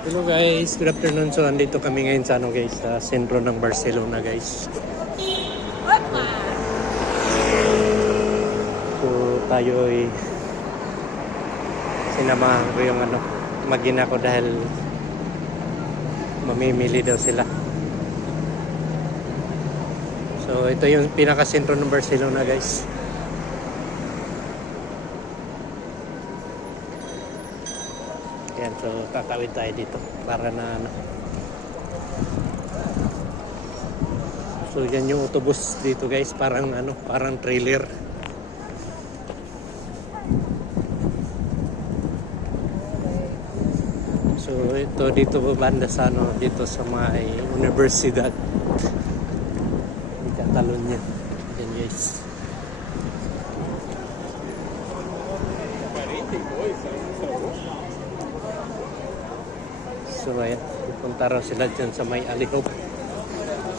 Hello guys, good afternoon. So andito kami ngayon sa guys, sa sentro ng Barcelona guys. So tayo ay sinamahan ko yung mag-ina ko dahil mamimili daw sila. So ito yung pinaka-sentro ng Barcelona guys. Yan, so tatawid tayo dito para na So yan yung autobus dito guys, parang parang trailer. So ito dito banda sa dito sa may Universidad di Catalonia. Yan guys. So ayan, pupunta raw sila dyan sa may Alihog.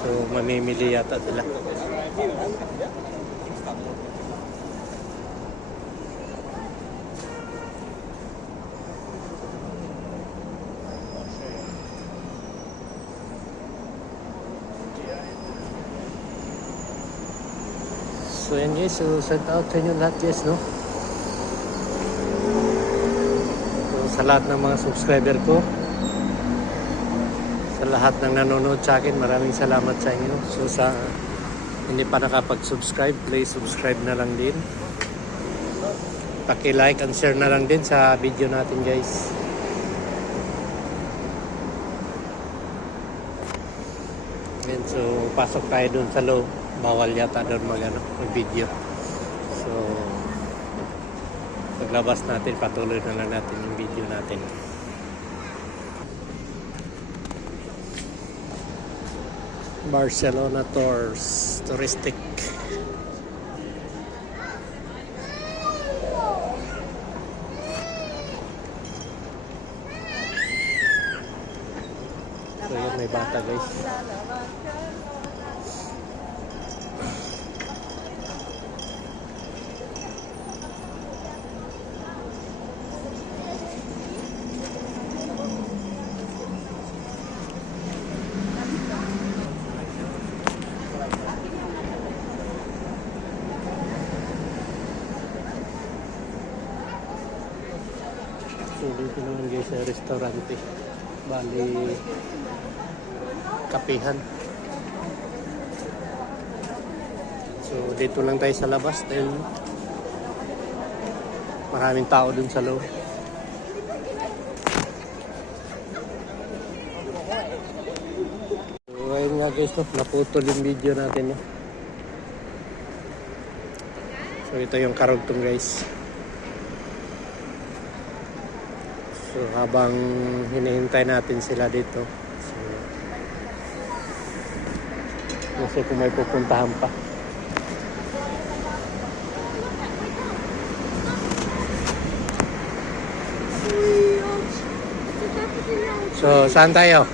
So mamimili yata sila. So yan guys, so shout out sa inyo lahat guys, no? So sa lahat ng mga subscriber ko, sa lahat ng nanonood sa akin, maraming salamat sa inyo. So sa hindi pa nakapag-subscribe, please subscribe na lang din. Paki-like and share na lang din sa video natin guys. And so pasok tayo dun sa loob. Bawal yata doon mag-video. So paglabas natin, patuloy na lang natin yung video natin. Barcelona tours, touristic. So yun, may bata guys. So dito naman guys sa restaurante, bali kapihan. So dito lang tayo sa labas dahil maraming tao dun sa loob. So ayun nga guys, no, naputol yung video natin, no? So ito yung karugtong guys. So habang hinihintay natin sila dito, so kasi kung may pupuntahan pa. So saan tayo?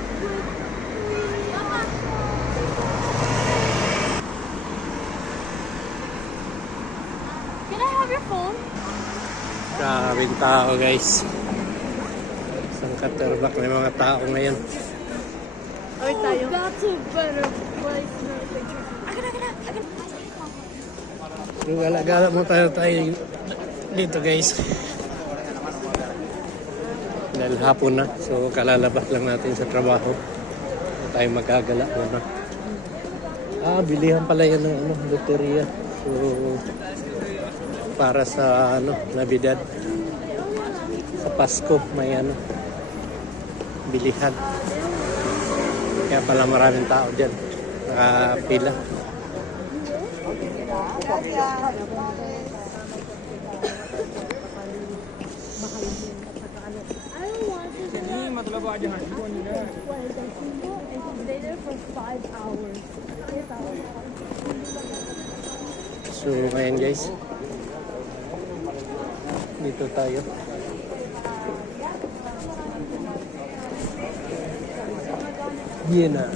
Can I have your phone? Maraming tao guys. Caterbak, may mga tao ngayon. Ay, tayo. That's a better place to picture. So, gala-gala mo tayo dito guys. Dahil hapon na. So kalalabas lang natin sa trabaho. Tayo magagala muna. Bilihan pala yan ng loteria. So para sa Navidad. Sa Pasko may bilihan. Kaya pala maraming tao dyan. Nakapila. So ngayon guys, dito tayo. Vienna.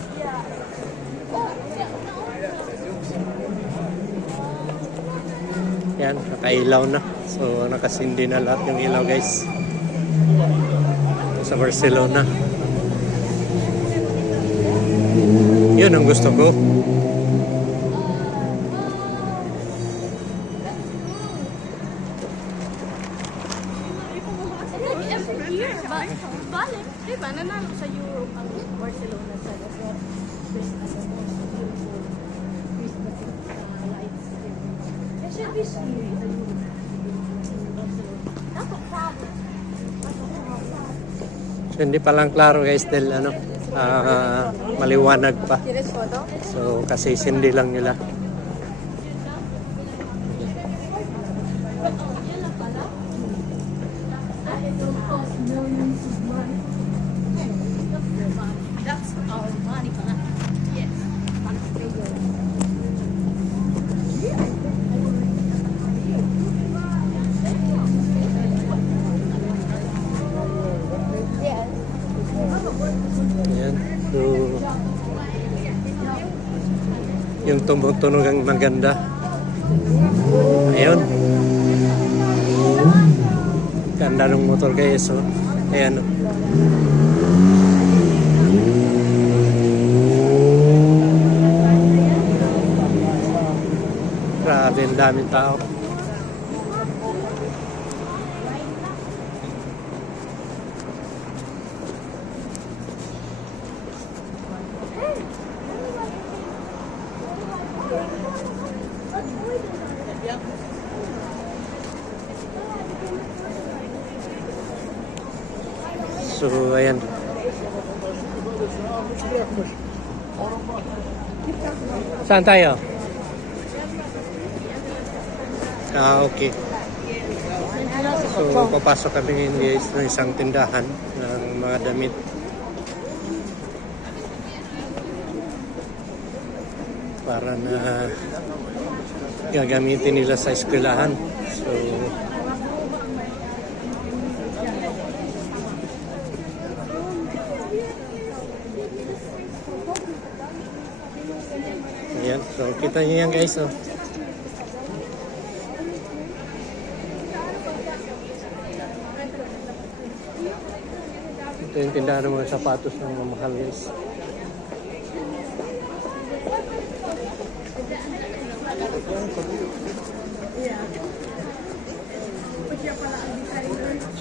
Yan, nakailaw na. So nakasindi na lahat yung ilaw guys. Ito sa Barcelona. Yun ang gusto ko. Every year, bale, di ba, nanalo sa Europe ang Barcelona sa Christmas lights. Kasi this year, dapat problem. So, hindi pa lang klaro guys dahil maliwanag pa. Serious photo? So kasi sindi lang nila. That's our money. Yes. Ayan. So yung tumutunog ang maganda. Ayun. Ganda ng motor guys. So, ayan. Grabe, ang daming tao. So, ayan. Saan tayo? Okay. So, papasok kami ngayon sa isang tindahan ng mga damit. Para na gagamitin nila sa eskwelahan. So, ayan. So, kita niyo yan guys. Oh. Ito yung tindahan ng mga sapatos ng mamahal guys.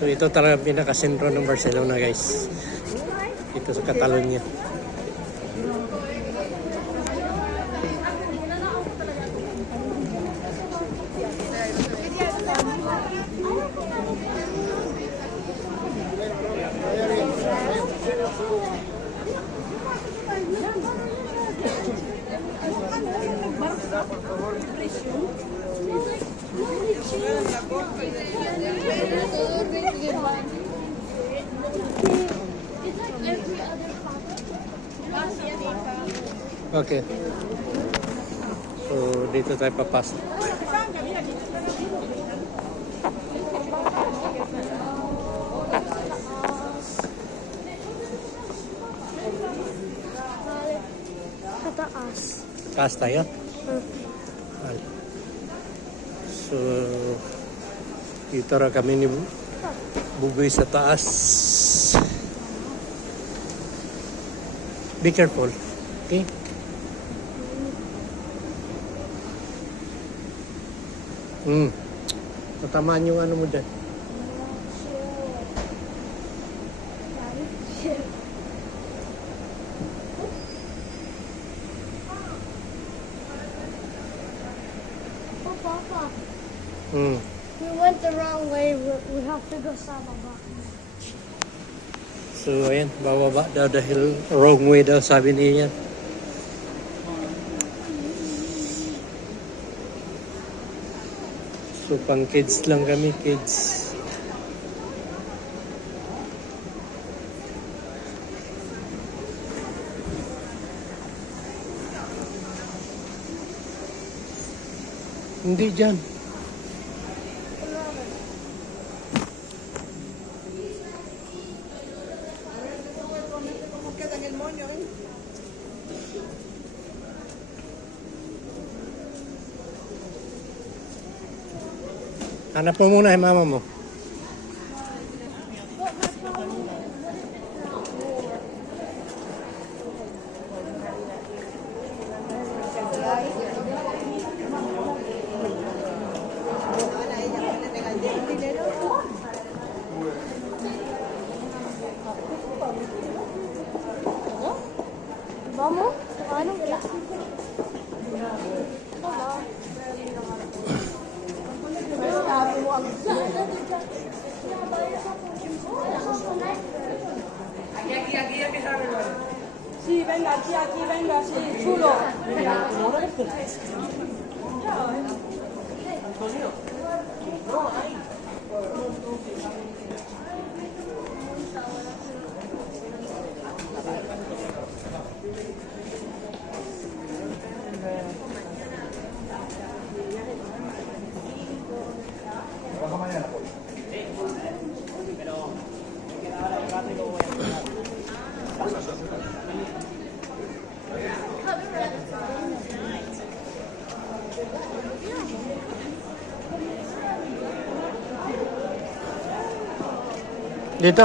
So ito talaga pinakasentro ng Barcelona guys. Ito sa Catalonia. Okay. So dito tayo papasok. Kataas. Taas tayo. So dito ra kami ni Bugoy sa taas. Be careful. Okay? Tatamaan yung ano mo dyan. Oh, Papa, Hmm. we went the wrong way. We have to go sa baba. So ayan, bababa daw dahil wrong way daw sabi niya. So pang kids lang kami, kids. Hindi dyan. Hanap mo muna yung mama mo. Kamu? Ano? Sí, venga, aquí, venga, sí, chulo. Dito.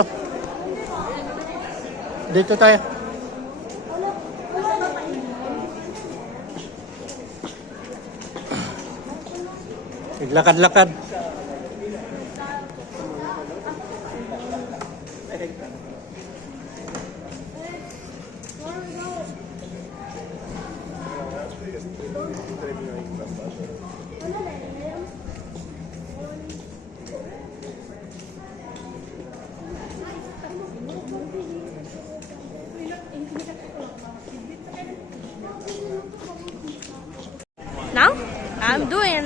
Dito tayo. Naglakad-lakad. Now, I'm doing.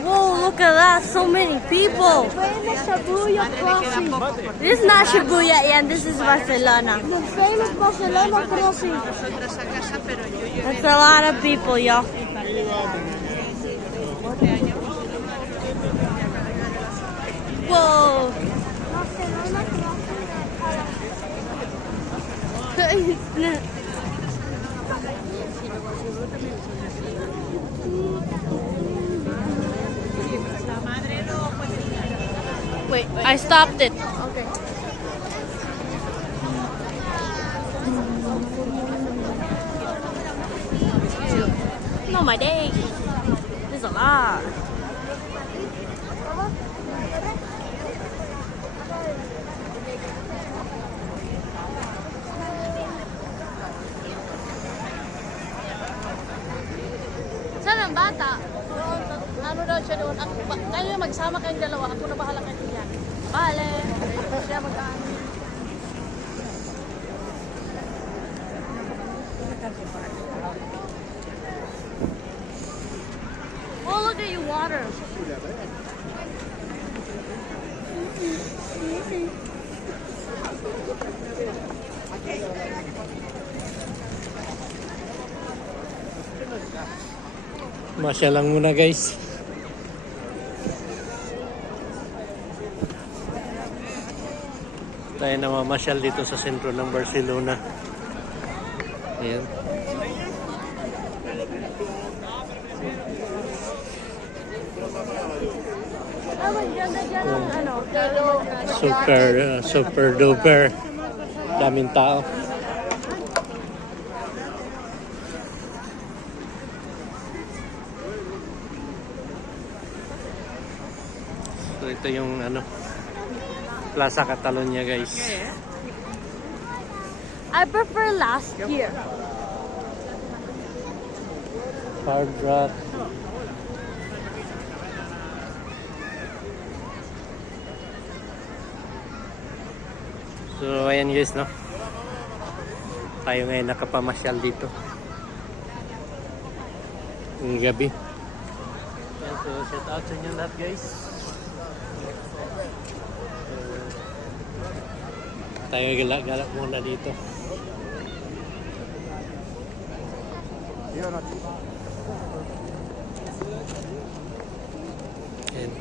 Whoa! Look at that! So many people. Famous Shibuya crossing. This is not Shibuya, and this is Barcelona. The famous Barcelona crossing. That's a lot of people, y'all. Whoa! Barcelona Wait, I stopped it. Okay. No, my day. There's a lot. Saan ang bata? Ano daw siya doon? Kayo magsama kayong dalawa. Ako na bahala kayo yan. Bale. Siya mag-ano. Oh, look at your water. Masya lang muna guys. Tayo na mamasyal dito sa sentro ng Barcelona. Ayan. Oh, maganda dyan ang ano. Super duper. Daming tao. So ito yung ano, Plaza Catalunya guys. I prefer last year. Hard Rock. So ayan guys, no, tayo ngayon nakapamasyal dito ng gabi. Ayan, so shout out sa inyo lahat guys. Tayo galak-galak muna dito. Ayan.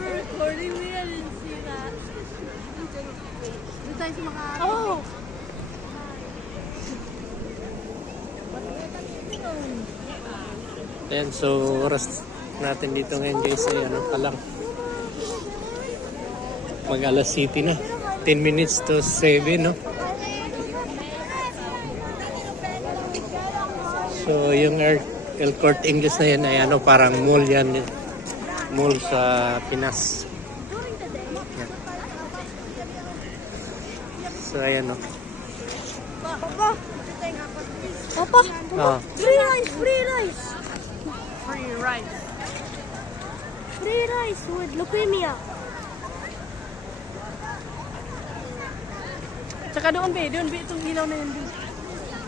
Recording me, I didn't see that. Doon tayo sa mga... Oh! Ayan, so oras natin dito ngayon guys ay ano pa lang, mag alas city na. 10 minutes to 7, no? So, yung El Corte Inglés na yan ay ano, parang mall yan. Mall sa Pinas. Yan. So, ayan, no? Papa. Papa. Ah. Free rice. Free rice. Free rice. Free rice with leukemia. Tsaka doon, be. Doon, be. Itong ilaw na yun, be.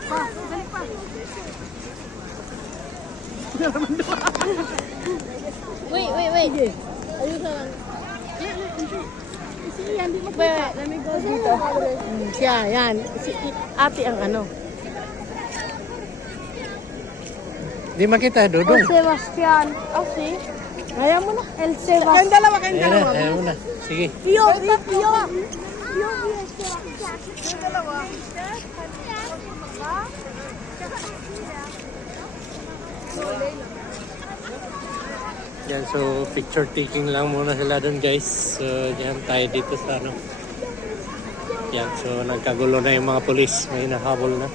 Pa. Dali pa. Wait. Ayun na lang. Si Ian, di mo Be, let me go dito. Siya, yan. Si ate ang ano. Di makita, Dudong. El Sebastian. Oh, see? Ayaw mo na. El Sebastian. Kayong dalawa, kayong Ayan na, dalawa. ayan mo na. Sige. Yo, El Sebastian. Kayong dalawa. Yan, so picture taking lang muna sila doon, guys. So, yan tayo dito sa ano. Yan, so nagkagulo na yung mga polis. May nahabol na.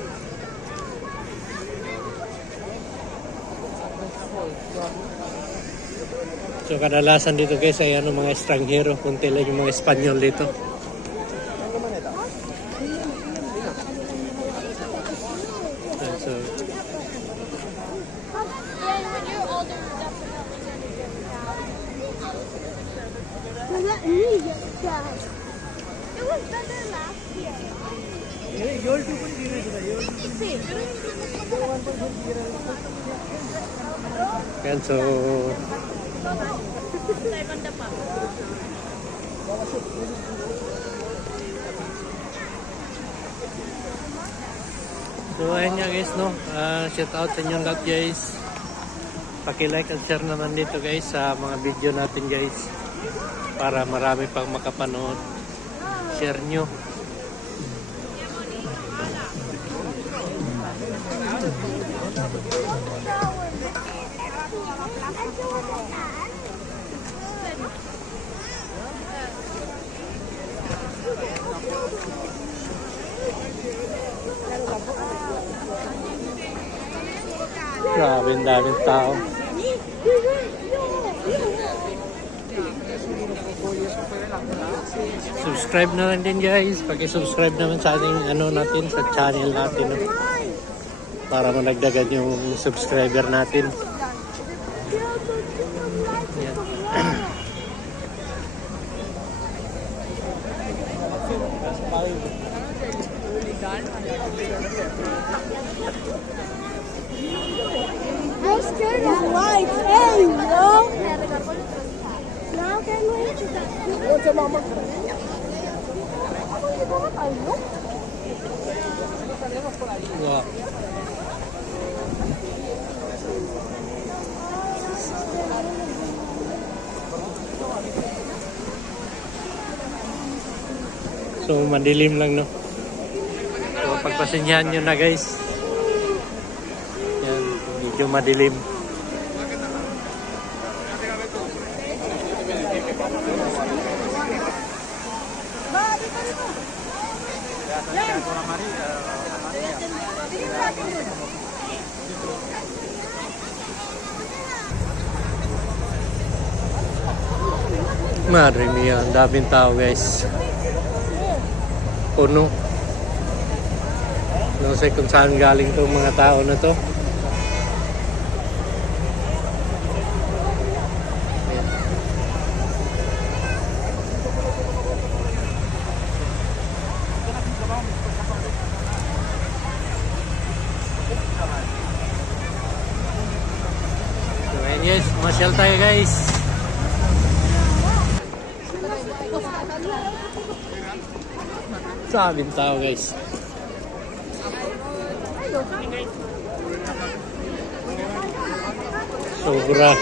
So kadalasan dito guys ay ano, mga estranghero. Kunti lang yung mga Espanyol dito. Yan, so Let me get that. It was better last year. yan, so so ayun nga guys, no. Shout out sa inyo lahat guys. Paki-like at share naman dito guys sa mga video natin guys, para marami pang makapanood. Share nyo. Grabe, ang daming tao. Subscribe na lang din guys. Paki-subscribe naman sa ating ano natin, sa channel natin, no? Para managdagan yung subscriber natin. Yan. I'm scared of lights. Hey, no. Now can we? Wow. So madilim lang, no? So pagpasenyahan nyo na guys. Yan, medyo madilim. Madre mia, ang daming tao guys. Puno. No sé kung saan galing tong mga tao na to. So ayun guys, masyal tayo guys. Daming tao guys. Sobra.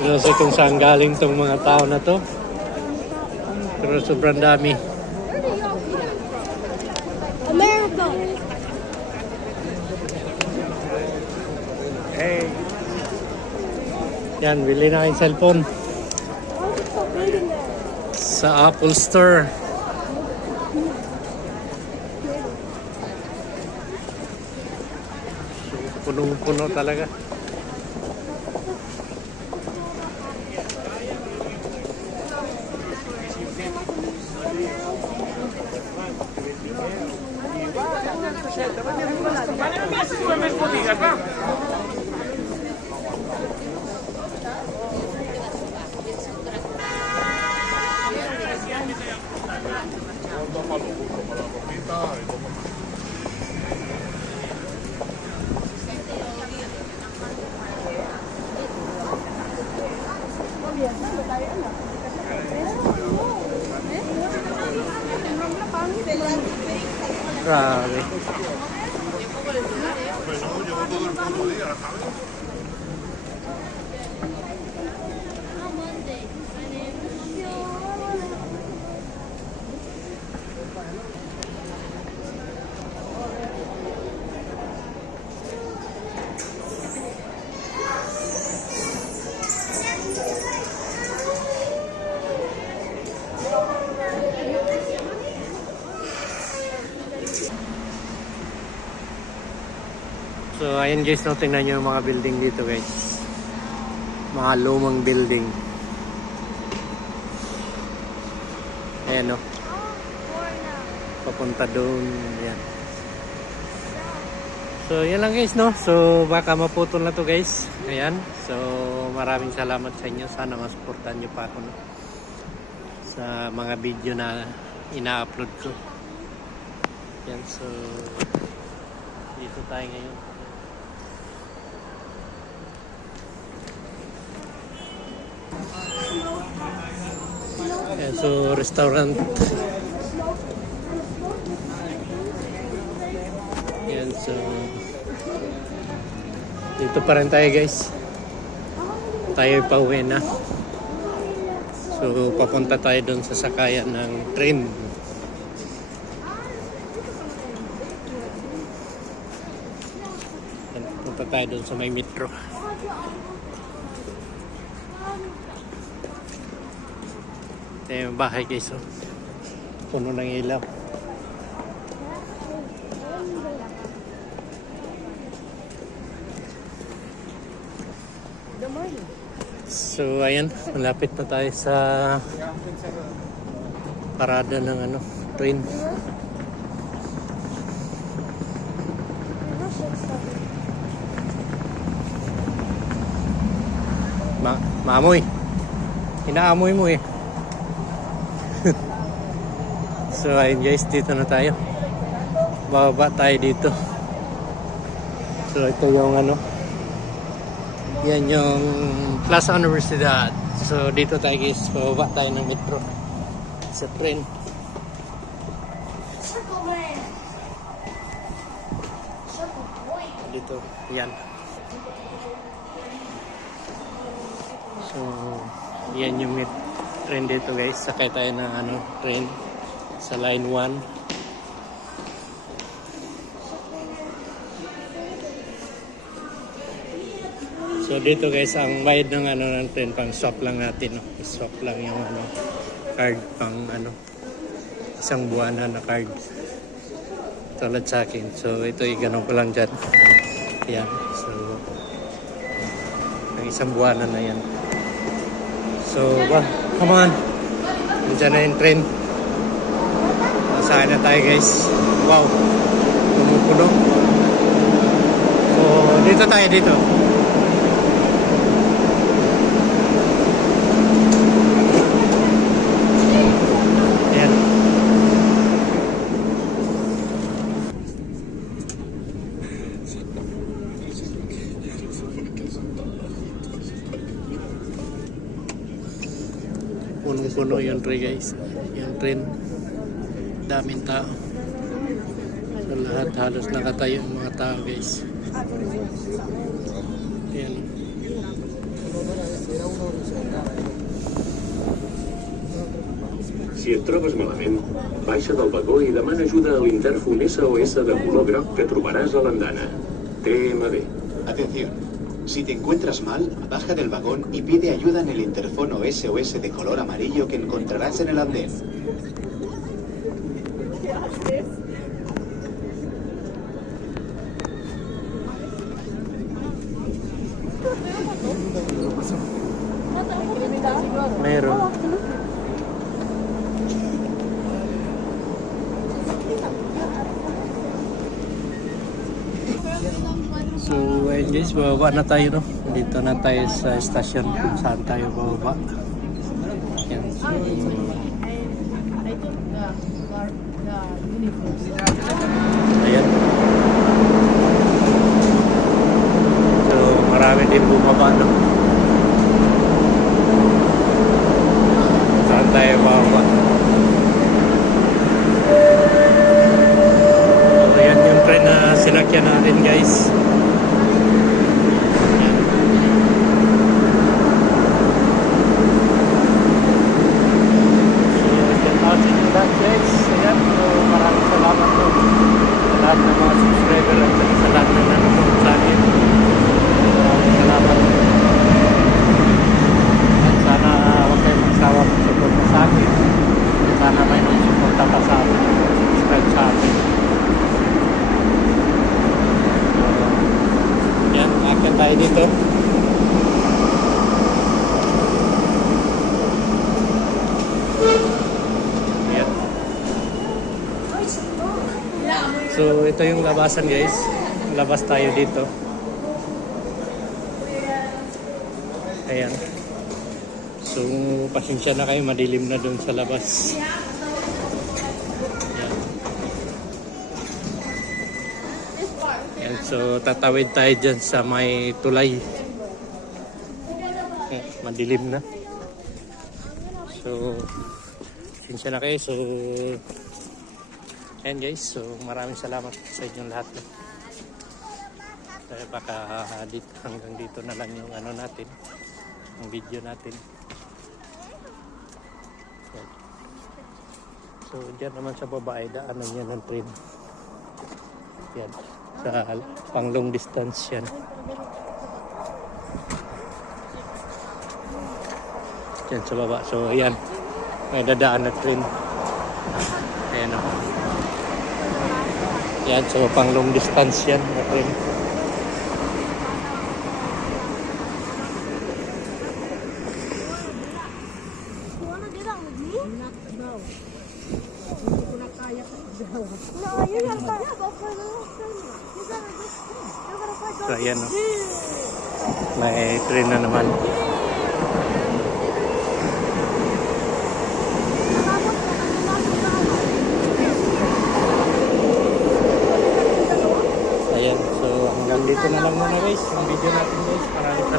Hindi ko kung saan galing tong mga tao na to. Pero sobrang dami. America. Hey. Yan, bili na kayong cellphone. Why is it so big in there? sa Apple Store. Punong-puno talaga. Grabe. So ayun guys, no, tingnan nyo yung mga building dito guys. Mga lumang building. Ayan, no. Papunta doon. Ayan. So yan lang guys, no. So baka maputol na to guys. Ayan. So maraming salamat sa inyo. Sana masuportahan nyo pa ako, no, sa mga video na ina-upload ko. Ayan. So dito tayo ngayon. Ayan, so restaurant. Ayan, so dito pa rin tayo guys. Tayo pauwi na. So papunta tayo doon sa sakayan ng train. Ayan, punta tayo doon sa may metro. Ito yung bahay guys, oh. Puno ng ilaw. So ayan, malapit na tayo sa parada ng ano, train. Maamoy. Inaamoy mo eh. So ayun guys, dito na tayo. Bababa tayo dito. So ito yung ano, yan yung Plaza Universidad. So dito tayo guys, bababa tayo ng metro sa train. Dito, yan. So yan yung train dito guys. Sakay tayo ng ano, train sa line 1. So dito guys, ang bayad ng ano ng train, pang swap lang natin, no? Swap lang yung ano card, pang ano isang buwan na card tulad sa akin. So ito i-ganun ko lang dyan. Yan. So ang isang buwan na yan. So come on, nandiyan na yung train. Saan na tayo guys. Wow, puno-puno. So dito tayo dito. Ayan. Puno-puno yung train guys. Yung train, daming tao. So lahat halos nakatayo yung mga tao guys. Ayan. Si et trobes malament, baixa del vagó i demana ajuda a l'intèrfon SOS de color groc que trobaràs a l'andana. TMB. Atención, Si te encuentras mal, baja del vagón y pide ayuda en el interfono SOS de color amarillo que encontrarás en el andén. Meron. So, ayun guys, bababa na tayo, no? Dito na tayo sa station kung saan tayo bababa. Yan. So, ayan. So, marami din bumaba, no? Saan tayo bababa? So, ayan yung train na sinakyan natin, guys. Guys, ayan, so maraming salamat po sa lahat ng mga subscriber at sa lahat na nanonood sa akin. Maraming salamat. At sana huwag kayong magsawa magsuporta sa akin. Sana may magsuporta pa sa akin. Subscribe sa akin. So, yan, akin tayo dito. So ito yung labasan, guys. Labas tayo dito. Ayan. So pasensya na kayo, madilim na doon sa labas. Ayan. Ayan, so tatawid tayo dyan sa may tulay. Ayan, madilim na. So pasensya na kayo. So ayan guys, so maraming salamat sa inyong lahat. Dahil baka dito, hanggang dito na lang yung ano natin, ang video natin. Ayan. So dyan naman sa baba ay daanan yan ng train. Yan, sa pang long distance yan. Dyan sa baba, so ayan, may dadaan na train. Ayan o. Yan, so pang long distance yan. Okay. No, you're gonna find out for the you're gonna find So ayan o. May train na naman. Ayan, so hanggang dito na lang muna guys yung video natin guys. Maraming salamat.